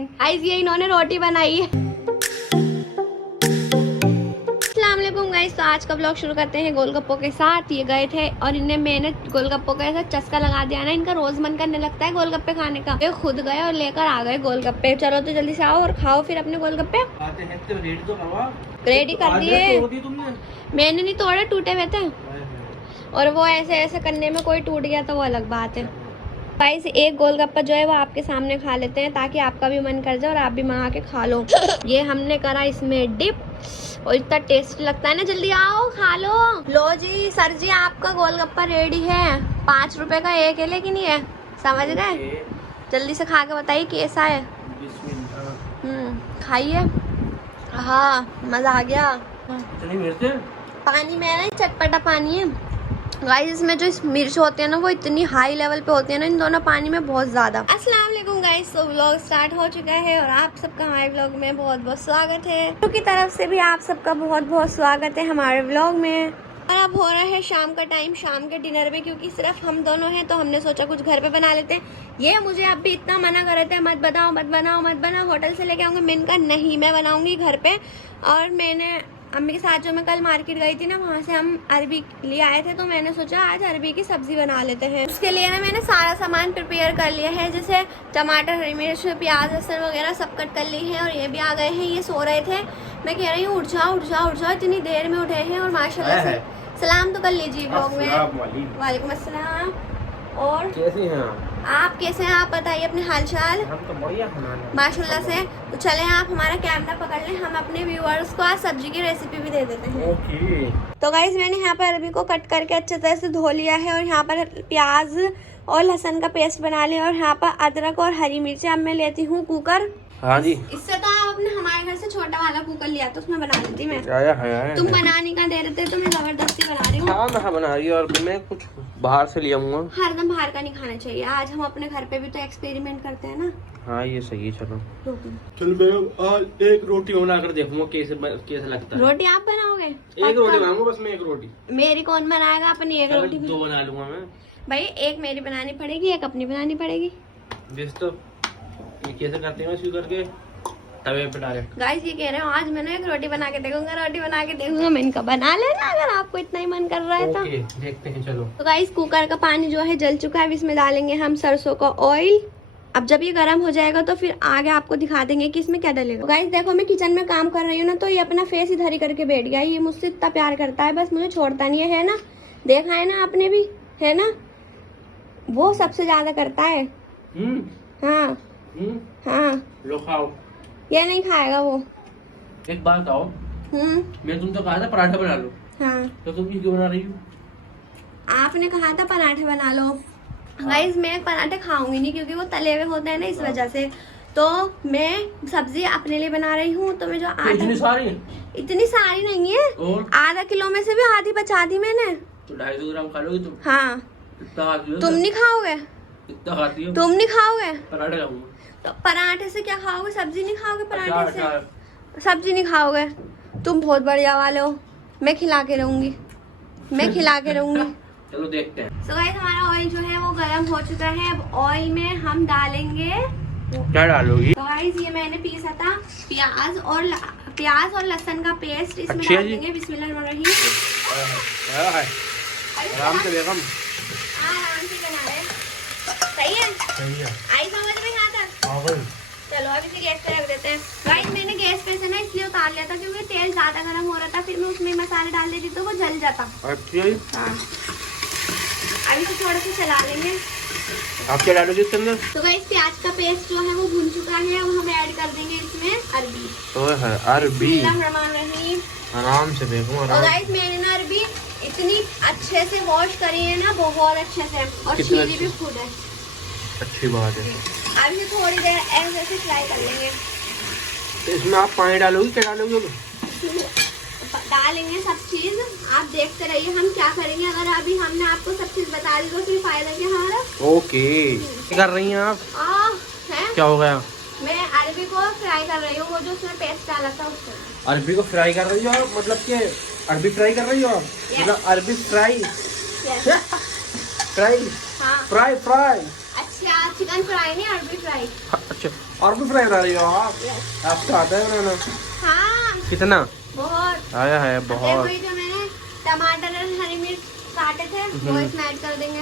Morning. Guys ये इन्होंने रोटी बनाई है। अस्सलाम वालेकुम गाइस, तो आज का ब्लॉग शुरू करते हैं गोलगप्पों के साथ। ये गए थे और इन्हें मैंने गोलगप्पों का ऐसा चस्का लगा दिया ना, इनका रोज मन करने लगता है गोलगप्पे खाने का। ये खुद गए और लेकर आ गए गोलगप्पे। चलो तो जल्दी से आओ और खाओ फिर अपने गोलगप्पे। रेडी कर दिए मैंने, नहीं तोड़े, टूटे हुए थे। और वो ऐसे ऐसे करने में कोई टूट गया तो वो अलग बात है। गाइस एक गोलगप्पा जो है वो आपके सामने खा लेते हैं ताकि आपका भी मन कर जाए और आप भी मंगा के खा लो। ये हमने करा इसमें डिप और इतना टेस्टी लगता है ना। जल्दी आओ खा लो। लो जी सर जी, आपका गोलगप्पा रेडी है। 5 रुपए का एक है लेकिन ये समझ गए। जल्दी से खा के बताइए कैसा है। खाइए। हाँ मजा आ गया। पानी में ना चटपटा पानी है गाइस। इसमें जो मिर्च होती है ना वो इतनी हाई लेवल पे होती है ना इन दोनों पानी में, बहुत ज्यादा। अस्सलाम वालेकुम गाइस, तो व्लॉग स्टार्ट हो चुका है और आप सबका हमारे व्लॉग में बहुत बहुत स्वागत है। तो की तरफ से भी आप सबका बहुत बहुत स्वागत है हमारे व्लॉग में। और अब हो रहा है शाम का टाइम, शाम के डिनर में, क्योंकि सिर्फ हम दोनों हैं तो हमने सोचा कुछ घर पे बना लेते हैं। ये मुझे अब भी इतना मना कर रहे थे, मत बनाओ मत बनाओ मत बनाओ, होटल से लेके आऊंगा। मैंने कहा नहीं, मैं बनाऊंगी घर पे। और मैंने अम्मी के साथ जो मैं कल मार्केट गई थी ना, वहाँ से हम अरबी ले आए थे, तो मैंने सोचा आज अरबी की सब्जी बना लेते हैं। उसके लिए ना मैंने सारा सामान प्रिपेयर कर लिया है, जैसे टमाटर, हरी मिर्च, प्याज, लहसुन वगैरह सब कट कर ली है। और ये भी आ गए हैं, ये सो रहे थे। मैं कह रही हूँ उठ जाओ उठ जाओ उठ जाओ, इतनी देर में उठे हैं। और माशाल्लाह से सलाम तो कर लीजिए ब्लॉग में। वालेकुम अस्सलाम। और कैसी हैं आप कैसे हैं? आप बताइए अपने हालचाल। हम तो बढ़िया माशाल्लाह से। तो चले आप हमारा कैमरा पकड़ लें, हम अपने व्यूअर्स को आज सब्जी की रेसिपी भी दे देते हैं। ओके। तो गाइस मैंने यहाँ पर अरबी को कट करके अच्छे तरह से धो लिया है और यहाँ पर प्याज और लहसुन का पेस्ट बना लिया। और यहाँ पर अदरक और हरी मिर्ची अब मैं लेती हूँ कुकर। हाँ जी। इससे तो आप अपने हमारे घर से छोटा वाला कुकर लिया तो उसमें बना लेती मैं। है। तुम बनाने का दे रहे थे तो मैं जबरदस्ती बना रही हूँ। हाँ मैं बना रही हूँ और मैं कुछ बाहर से ले आऊंगा। हरदम बाहर का नहीं खाना चाहिए। आज हम अपने घर पे भी तो एक्सपेरिमेंट करते हैं ना। हाँ ये सही है। चलो चलो मैं आज एक रोटी बनाकर देखूंगा कैसे लगता है। रोटी आप बनाओगे? एक रोटी बनाऊंगा बस मैं, एक रोटी। मेरी कौन बनाएगा? अपनी एक रोटी। 2 बना लूंगा मैं। भाई एक मेरी बनानी पड़ेगी, एक अपनी बनानी पड़ेगी। तो ये कैसे करते हैं इसको करके तवे पे डाले। गाइस ये कह रहे हो आज मैं ना एक रोटी बना के देखूंगा, रोटी बना के देखूंगा। मैं इनका बना लेना अगर आपको इतना ही मन कर रहा है तो। ओके, देखते हैं चलो। तो गाइस कुकर का पानी जो है जल चुका है। इसमें डालेंगे हम सरसों का ऑयल। अब जब ये गर्म हो जाएगा तो फिर आगे आपको दिखा देंगे कि इसमें क्या डलेगा। गाइस देखो मैं किचन में काम कर रही हूँ ना, तो ये अपना फेस इधर ही करके बैठ गया। ये मुझसे इतना प्यार करता है, बस मुझे छोड़ता नहीं है ना। देखा है ना आपने भी, है ना? वो सबसे ज्यादा करता है। हाँ हाँ। लो खाओ। ये नहीं खाएगा वो। एक बात आओ, मैं तुमसे कहा था पराठा बना लो। हाँ तो तुम क्यों बना रही हो? आपने कहा था पराठे बना लो। गाइस मैं पराठे खाऊंगी नहीं क्योंकि वो तले हुए होते हैं ना, इस वजह से। तो मैं सब्जी अपने लिए बना रही हूँ। तो मैं जो इतनी सारी नहीं है। और? आधा किलो में से भी आधी बचा दी मैंने। तो 250 ग्राम खा लोगी तुम? हाँ। इतना खाती हो? तुम नहीं खाओगे? इतना खाती हो? तुम नहीं खाओगे? पराठे खाऊंगा। तो पराठे से क्या खाओगे? सब्जी नहीं खाओगे पराठे से? अचार। सब्जी नहीं खाओगे? तुम बहुत बढ़िया वाले हो। मैं खिला के रहूंगी, मैं खिला के रहूंगी। चलो देखते हैं। तो गाइस हमारा ऑयल जो है वो गर्म हो चुका है। अब ऑयल में हम डालेंगे, क्या डालोगी? तो गाइस ये मैंने पीसा था प्याज और लहसुन का पेस्ट इसमें अच्छी डाल देंगे। बिस्मिल्लाहिर्रहमानिर्रहीम। आराम से बेगम, आराम से बना रहे। सही है? सही है। आई समझ में आता? चलो अब इसे गैस पे रख देते हैं। गाइस मैंने गैस पे से ना इसलिए उतार लिया था क्योंकि तेल ज्यादा गर्म हो रहा था, फिर मैं उसमें मसाले डाल देती तो वो जल जाता। अच्छा। हाँ अभी तो थोड़ा सा चला लेंगे। आप क्या डालोगे इसके अंदर? तो गाइस प्याज का पेस्ट जो है वो भून चुका है। अब हम ऐड कर देंगे इसमें अरबी। अरबी। बिस्मिल्लाहिर्रहमानिर्रहीम। आराम से देखो। तो गाइस मैंने ना अरबी इतनी अच्छे से वॉश करी है ना, बहुत अच्छे से, और छीली भी खुद है। अच्छी बात है। अब इसे थोड़ी देर ऐसे से फ्राई कर लेंगे। तो इसमें आप पानी डालोगी? क्या डालोगे? डालेंगे सब चीज। आप देखते रहिए हम क्या करेंगे। अगर अभी हमने आपको सब चीज बता दी तो फिर फायदा क्या हमारा। ओके। क्या कर रही हैं आप? है? क्या हो गया? मैं अरबी को फ्राई कर रही हूँ, वो जो उसमें पेस्ट डाला था उसको। अरबी को फ्राई कर रही हो आप? मतलब कि अरबी फ्राई कर रही हो आप? मतलब अरबी फ्राई? फ्राई? हाँ। Fry fry. अच्छा चिकन फ्राई नहीं, अरबी फ्राई। अच्छा, और भी फ्राई बना रही हो आप? आपको आता है बनाना? हाँ कितना? बहुत आया है देखो, बहुत। ये जो मैंने टमाटर और हरी मिर्च काटे थे वो इसमें ऐड कर देंगे।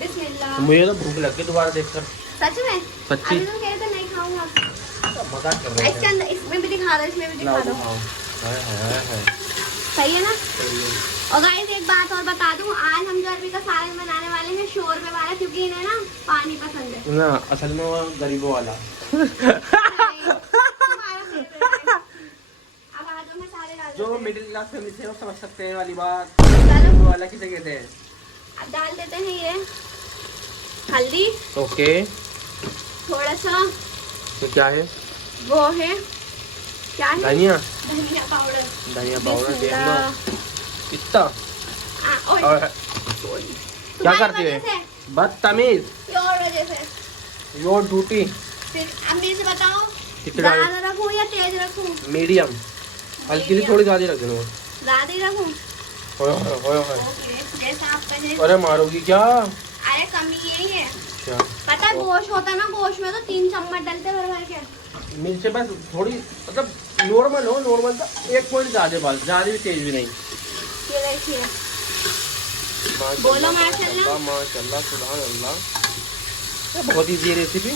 बिस्मिल्लाह। मुझे तो भूख लग गई दोबारा देखकर। सच में? सच्ची? अभी तुम कह रहे थे नहीं खाऊंगा। मजाक कर रहे इसके अंदर इसमें भी दिखा दो, इसमें भी दिखा दो। है। सही है ना? और गाइस एक बात और बता दूं, आज हम जो अरबी का सालन बनाने वाले हैं शोरबे वाला, क्योंकि इन्हें ना पानी पसंद है। ना असल में वो गरीबों वाला। तुम्हारा favorite है। अब आ जाओ, मसाले डाल जो देते हैं। मिडिल क्लास फैमिली से वो समझ सकते हैं वाली बात। चलो वो वाला किसे कहते हैं? अब डाल देते हैं ये हल्दी, ओके। थोड़ा सा तो क्या है? वो है क्या है, धनिया। धनिया पाउडर। धनिया पाउडर देख बिस्मिल्लाह। लो कितना। ओए, और sorry। क्या तुम्हारी करती वजह है? से, बदतमीज। योर वजह से। Your duty. फिर अब मेरे से बताओ, कितने डाले? ज्यादा रखूं या तेज रखूं? मीडियम। हल्की सी थोड़ी ज्यादा रख देना। ज्यादा ही रखूं? ओए ओके, जैसा आप कहें। अरे मारोगी क्या? अरे कमी यही है, अच्छा, पता है गोश्त होता है ना, गोश्त में तो 3 चम्मच डलते भर भर के। मिर्च बस थोड़ी मतलब नॉर्मल हो, नॉर्मल का 1 पॉइंट ज्यादा, बस ज्यादा भी तेज भी नहीं। ये देखिए, बोलो माशाल्लाह। माशाल्लाह सुभान अल्लाह। ये बहुत इजी रेसिपी।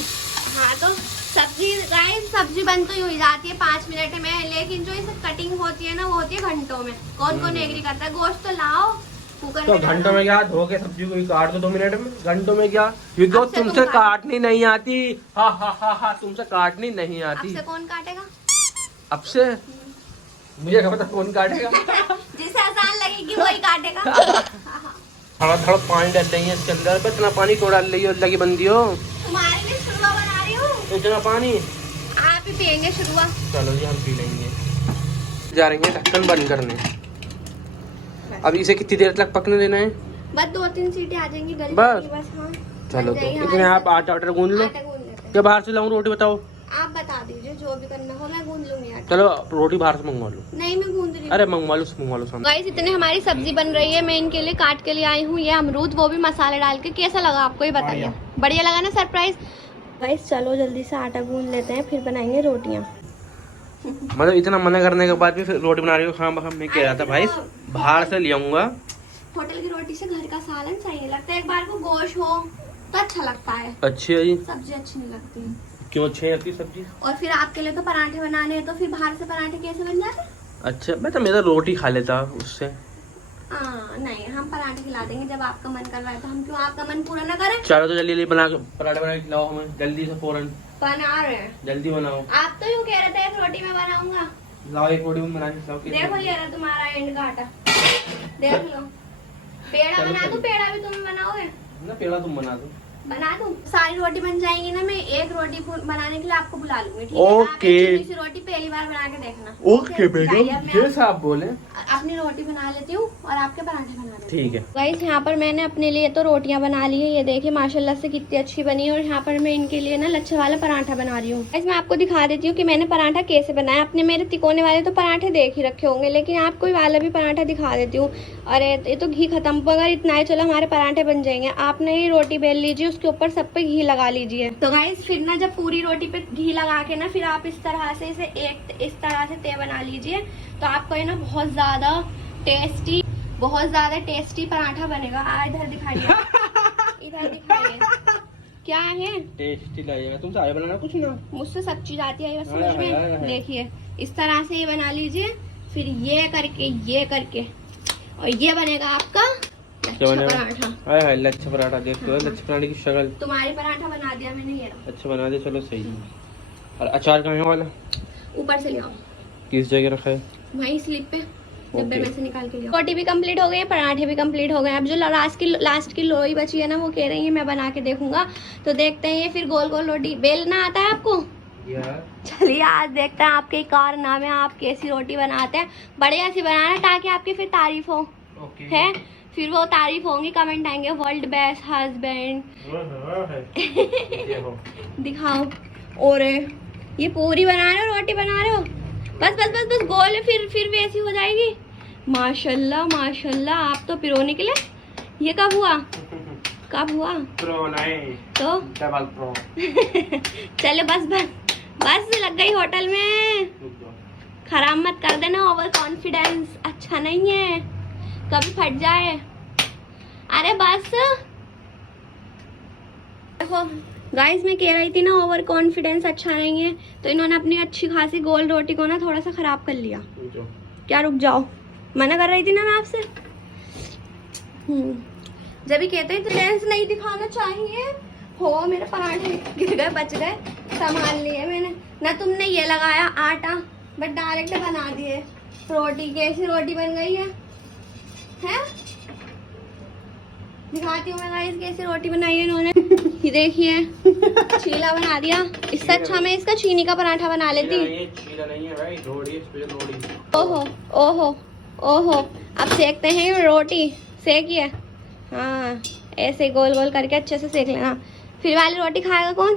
हाँ तो सब्जी गाइस, सब्जी बन तो यूं ही जाती है 5 मिनट में, लेकिन जो इसे कटिंग होती है ना वो होती है घंटों में। कौन कौन एग्री करता है? गोश्त तो लाओ कुकर तो में घंटों डालो। में क्या, धो के सब्जी को ही काट दो 2 मिनट में। घंटों में क्या, क्योंकि अब से तुमसे तुम काट- काटनी नहीं आती। हा हा हा हा, तुमसे काटनी नहीं अब आती। से कौन काटेगा? अब से मुझे क्या पता कौन काटेगा। जिसे आसान लगेगी वही काटेगा। थोड़ा थोड़ा पानी डाल देंगे इसके अंदर। पर इतना पानी क्यों डाल रही हो, अल्लाह की बंदी हो? तुम्हारे लिए शुरुआ बना रही हूँ, इतना पानी? आप ही पियेंगे शुरुआ। चलो जी हम पी लेंगे। जा रही है ढक्कन बंद करने। अब इसे कितनी देर तक पकने देना है? बस 2-3 सीटें आ जाएंगी, गल बस? जाएगी बस। हाँ चलो बन तो जाएगी इतने हमारी आप आटा गूंद लो। आटा गूंद लेते हैं। क्या बाहर से लाऊं रोटी, बताओ? आप बता दीजिए जो भी करना हो, मैं गूंद लूंगी आटा। चलो रोटी बाहर से मंगवा लो। नहीं मैं गूंद रही हूँ। अरे मंगवा लो सामने। गाइस इतने हमारी सब्जी बन रही है, मैं इनके लिए काट के लिए आई हूँ ये अमरूद, वो भी मसाले डाल के। कैसा लगा आपको ये बताइए? बढ़िया लगा ना? सरप्राइज। गाइस चलो जल्दी से आटा गूंद लेते हैं, फिर बनाएंगे रोटियाँ। मतलब इतना मना करने के बाद भी फिर रोटी बना रही हो खाम बखम। मैं कह रहा था भाई बाहर से ले आऊंगा। होटल की रोटी से घर का सालन सही नहीं लगता, एक बार को गोश्त हो तो अच्छा लगता है, अच्छी है जी। सब्जी अच्छी नहीं लगती। क्यों अच्छी है आपकी सब्जी? और फिर आपके लिए तो पराठे बनाने हैं, तो फिर बाहर से पराठे कैसे बन जाते? अच्छा मैं तो रोटी खा लेता उससे। नहीं, हम पराठे खिला देंगे जब आपका मन कर रहा है, तो हम क्यों आपका मन पूरा ना करें? चलो तो जल्दी बना के पराठे बना के खिलाओ हमें जल्दी से, फौरन बना रहे हैं। जल्दी बनाओ। आप तो यूँ कह रहे थे एक रोटी में बनाऊंगा। लाओ एक रोटी बना के खिलाओ। देखो ये रहा तुम्हारा एंड का आटा, देख लो। पेड़ा चलो, बना दूं? चलो। पेड़ा भी तुम बनाओगे? ना पेड़ा तुम बना दो। बना दूं? सारी रोटी बन जाएंगी ना, मैं एक रोटी बनाने के लिए आपको बुला लूंगी, ठीक है? ओके। आप एक छोटी सी रोटी पहली बार बना के देखना। ओके जाइए, अब मैं जैसा आप बोले। अपनी रोटी बना लेती हूँ और आपके पराठे बना लेती हूँ। ठीक है। गाइस यहाँ पर मैंने अपने लिए तो रोटियां बना ली है, ये देखिए माशाल्लाह से कितनी अच्छी बनी है। और यहाँ पर मैं इनके लिए ना लच्छे वाला पराठा बना रही हूँ। गाइस मैं आपको दिखा देती हूँ कि मैंने पराठा कैसे बनाया। अपने मेरे तिकोने वाले तो पराठे देख ही रखे होंगे, लेकिन आपको वाला भी पराठा दिखा देती हूँ। अरे ये तो घी खत्म, अगर इतना है चलो हमारे पराठे बन जाएंगे। आपने ये रोटी बेल लीजिए, उसके ऊपर सब पे घी लगा लीजिए। तो गाइस फिर ना जब पूरी रोटी पे घी लगा के ना, फिर आप इस तरह से इसे इस तरह से तय बना लीजिए, तो आपको ये ना बहुत ज्यादा टेस्टी पराठा बनेगा। इधर दिखाइए, इधर दिखाइए, क्या है? टेस्टी लगेगा। तुमसे आया बनाना कुछ ना। मुझसे सब चीज आती है बस हाँ, समझ में। हाँ, हाँ। देखिए इस तरह से ये बना लीजिए, फिर ये करके और ये बनेगा आपका क्या लच्छा बनेगा? पराठा। हाय हाय लच्छा पराठा देख लो। लच्छा पराठे की शक्ल तुम्हारी पराठा बना दिया मैंने, ये रहा। अच्छा बना दे। चलो सही है। और अचार कहाँ है वाला? ऊपर से ले आओ, किस जगह रखा है? वही स्लिप पे डब्बे ओके। में से निकाल के ले आओ। रोटी भी कंप्लीट हो गई है, पराठे भी कंप्लीट हो गए। अब जो लास्ट की लोई बची है ना, वो कह रही है मैं बना के देखूंगा। तो देखते हैं ये फिर गोल गोल रोटी बेलना आता है आपको? चलिए आज देखते हैं आपके कारनामे, आप कैसी रोटी बनाते हैं। बढ़िया सी बनाना ताकि आपकी फिर तारीफ हो, है? फिर वो तारीफ होंगी, कमेंट आएंगे वर्ल्ड बेस्ट हस्बैंड। दिखाओ। और ये पूरी बना रहे हो, रोटी बना रहे हो? बस गोल है, फिर वैसी हो जाएगी। माशाल्लाह माशाल्लाह, आप तो पिरो निकले। ये कब हुआ? कब हुआ? प्रो नहीं तो डबल प्रो। चलो बस लग गई होटल में। खराब मत कर देना, ओवर कॉन्फिडेंस अच्छा नहीं है, कभी फट जाए। अरे बस देखो गाइस, मैं कह रही थी ना ओवर कॉन्फिडेंस अच्छा नहीं है, तो इन्होंने अपनी अच्छी खासी गोल रोटी को ना थोड़ा सा खराब कर लिया। क्या रुक जाओ, मना कर रही थी ना मैं आपसे। जब भी कहते हैं कॉन्फिडेंस नहीं दिखाना चाहिए। हो मेरे पराठे गिर गए, बच गए, संभाल लिए मैंने ना। तुमने ये लगाया आटा, बट डायरेक्ट बना दिए रोटी। कैसी रोटी बन गई है? दिखाती हूँ मैं गाइस कैसी रोटी बनाई है इन्होंने। ये देखिए चीला बना दिया। इससे अच्छा मैं इसका चीनी का पराठा बना लेती। ये चीला नहीं है भाई, रोटी। ओहो ओहो ओहो, अब सेकते हैं रोटी। सेकिए, हाँ ऐसे गोल गोल करके अच्छे से सेक लेना। फिर वाली रोटी खाएगा कौन?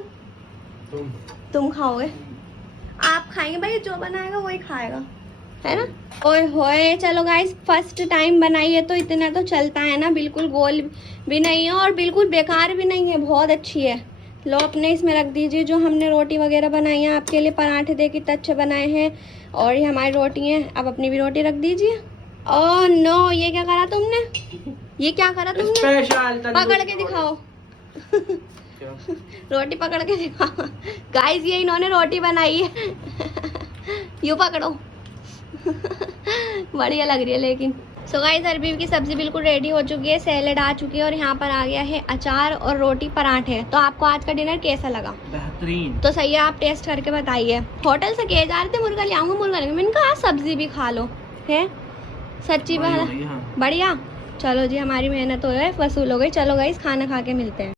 तुम खाओगे। आप खाएंगे भाई, जो बनाएगा वही खाएगा, है ना। ओए होए, चलो गाइस फर्स्ट टाइम बनाई है तो इतना तो चलता है ना। बिल्कुल गोल भी नहीं है और बिल्कुल बेकार भी नहीं है, बहुत अच्छी है। लो अपने इसमें रख दीजिए जो हमने रोटी वगैरह बनाई है आपके लिए। पराठे देखिए कितने अच्छे बनाए हैं, और ये हमारी रोटी है। अब अपनी भी रोटी रख दीजिए। ओह नो, ये क्या करा तुमने? ये क्या करा तुमने? पकड़ के दिखाओ। रोटी पकड़ के दिखाओ गाइस, ये इन्होंने रोटी बनाई है। यूं पकड़ो। बढ़िया लग रही है लेकिन। सो गाइस, अरबी की सब्जी बिल्कुल रेडी हो चुकी है, सैलेड आ चुकी है, और यहाँ पर आ गया है अचार और रोटी पराठे। तो आपको आज का डिनर कैसा लगा? बेहतरीन। तो सही है, आप टेस्ट करके बताइए। होटल से कहे जा रहे थे मुर्गा ले आऊंगा, मुर्गा लेंगे। मैंने कहा सब्जी भी खा लो, है सच्ची बात। बढ़िया, चलो जी हमारी मेहनत हो गई, वसूल हो गई। चलो गाइस खाना खा के मिलते हैं।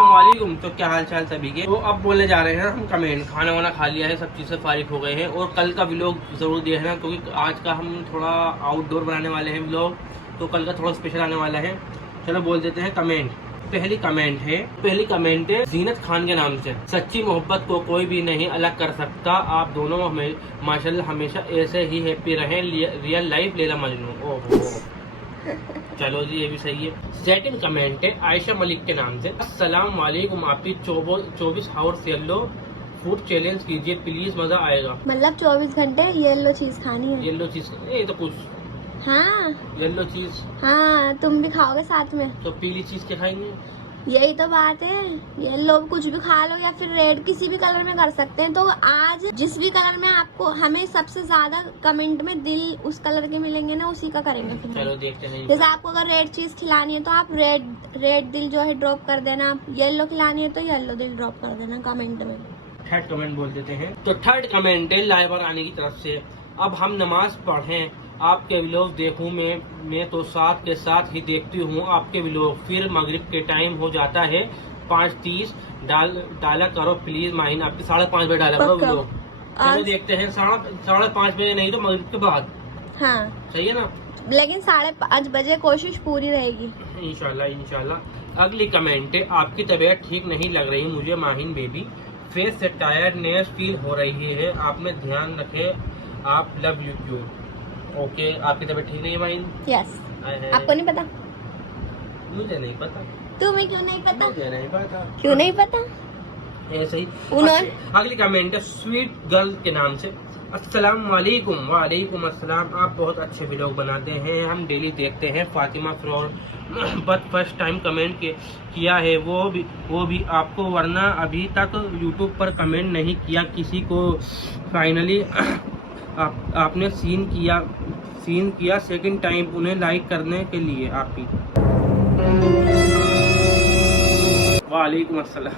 वालेकुम। तो क्या हाल चाल सभी के। तो अब बोलने जा रहे हैं हम कमेंट। खाना वाना खा लिया है, सब चीज़ से फारिग हो गए हैं, और कल का व्लॉग जरूर देखना, क्योंकि आज का हम थोड़ा आउटडोर बनाने वाले हैं व्लॉग, तो कल का थोड़ा स्पेशल आने वाला है। चलो बोल देते हैं कमेंट। पहली कमेंट है जीनत खान के नाम से। सच्ची मोहब्बत को कोई भी नहीं अलग कर सकता, आप दोनों माशाल्लाह हमेशा ऐसे ही हैप्पी रहें, रियल लाइफ लैला मजनू। ओहो चलो जी, ये भी सही है। सेकंड कमेंट है आयशा मलिक के नाम से। अस्सलाम वालेकुम, आपकी 24 आवर्स येलो फूड चैलेंज कीजिए प्लीज, मजा आएगा। मतलब 24 घंटे येलो चीज खानी है? येलो चीज ये तो कुछ, हाँ येलो चीज। हाँ, तुम भी खाओगे साथ में? तो पीली चीज क्या खाएंगे? यही तो बात है, येलो कुछ भी खा लो, या फिर रेड किसी भी कलर में कर सकते हैं। तो आज जिस भी कलर में आपको, हमें सबसे ज्यादा कमेंट में दिल उस कलर के मिलेंगे ना, उसी का करेंगे फिर। चलो देखते हैं। जैसे आपको अगर रेड चीज खिलानी है तो आप रेड दिल जो है ड्रॉप कर देना, येलो खिलानी है तो येलो दिल ड्रॉप कर देना कमेंट में। थर्ड कमेंट बोल देते हैं। तो थर्ड कमेंट है लाइबा रानी की तरफ से। अब हम नमाज पढ़ें, आपके व्लॉग देखूं मैं तो साथ के साथ ही देखती हूँ आपके व्लॉग, फिर मगरिब के टाइम हो जाता है 5:30 डाला करो प्लीज माहिन, आपके 5:30 बजे डाला करो व्लॉग। चलो देखते हैं 5:30 बजे, नहीं तो मगरिब के बाद। हाँ सही है ना, लेकिन 5:30 बजे कोशिश पूरी रहेगी इंशाल्लाह। अगली कमेंट है, आपकी तबीयत ठीक नहीं लग रही मुझे माहिन बेबी, फेस से टायर्डनेस फील हो रही है, आपने ध्यान रखे, आप लव यू क्यों। ओके, आपकी तबीयत ठीक नहीं है माहिन? यस। आपको नहीं पता? मुझे नहीं पता। तुम्हें क्यों नहीं पता? मुझे नहीं पता। क्यों नहीं पता? ऐसे ही। उन्होंने अगली कमेंट है स्वीट गर्ल के नाम से। अस्सलाम वालेकुम। वालेकुम अस्सलाम, आप बहुत अच्छे व्लॉग बनाते हैं, हम डेली देखते हैं। Fatima four but first time comment किया है, वो भी आपको, वरना अभी तक यूट्यूब पर कमेंट नहीं किया किसी को। फाइनली आपने सीन किया सेकंड टाइम उन्हें लाइक करने के लिए। आप ही वालेकुम अस्सलाम।